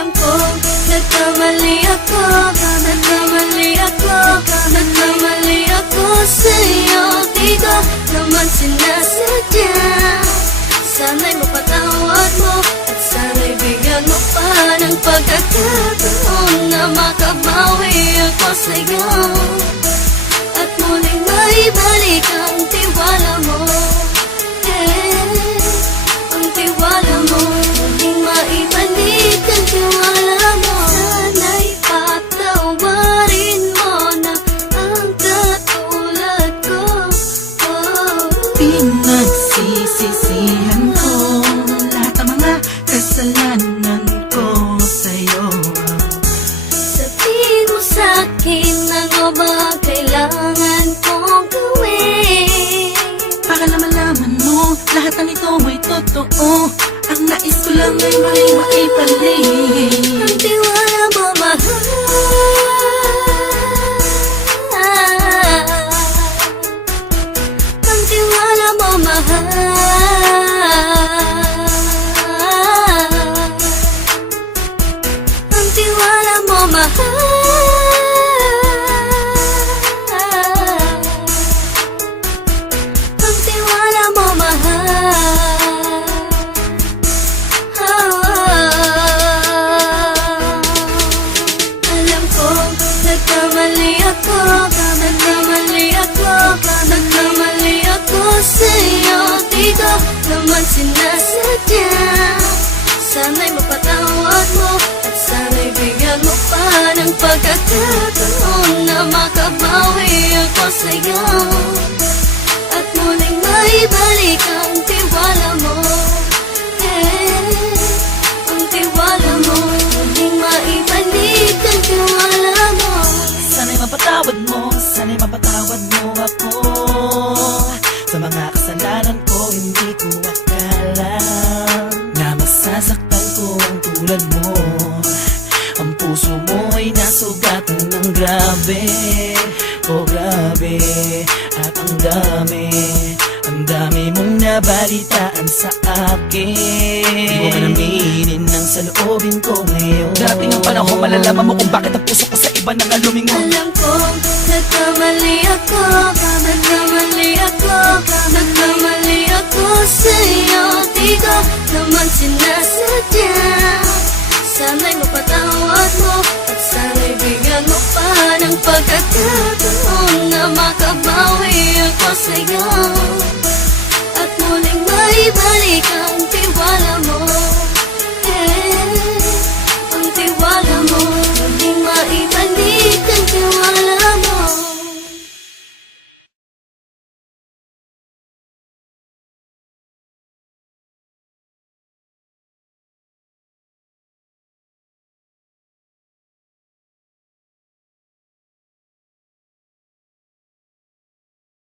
Alam ko, nagkamali ako, nagkamali ako, nagkamali ako sa'yo. Di ko naman sinasadya. Sana'y mapatawad mo at sana'y bigyan mo pa ng pagkakataon na makabawi ako sa'yo at muling maibalik ang tiwala mo. Ang tiwala mo, muling maibalik ang tiwala mo. Sana'y patawarin mo na ang katulad ko. Pinagsisisihan ko lahat ng mga kasalanan ko sa'yo. Sabihin mo sa'kin ano ba kailangan kong gawin Para malaman mo lahat ng ito ay totoo. Ang nais ko lang ay maibalik ang tiwala mo, mahal. Ang tiwala mo, mahal. Ang tiwala mo, mahal. Ang tiwala mo, mahal. Alam ko, nagkamali ako, nagkamali ako, nagkamali ako sa'yo. Di ko naman sinasadya. Sana'y mapatawad mo at sana'y bigyan mo pa ng pagkakataon na makabawi ako sa'yo at muling maibalik ang tiwala mo. Ang tiwala mo, muling maibalik ang tiwala mo. Sana'y mapatawad mo ako sa mga kasalanan ko. Hindi ko akala na masasaktan ko ang tulad mo. Ang puso mo ay nasugatan ng grabe, oh grabe. At ang dami mong nabalitaan sa akin. Di mo man aminin ang saloobin ko ngayon. Darating ang panahon, malalaman mo kung bakit ang puso ko sa iba nang lumingon. Alam ko, nagkamali ako, nagkamali ako, nagkamali ako sa'yo. Di ko naman sinasadya. Sana'y mapatawad mo at sana'y bigyan mo pa ng pagkakataon na makabawi ako sa'yo at muling maibalik ang tiwala mo.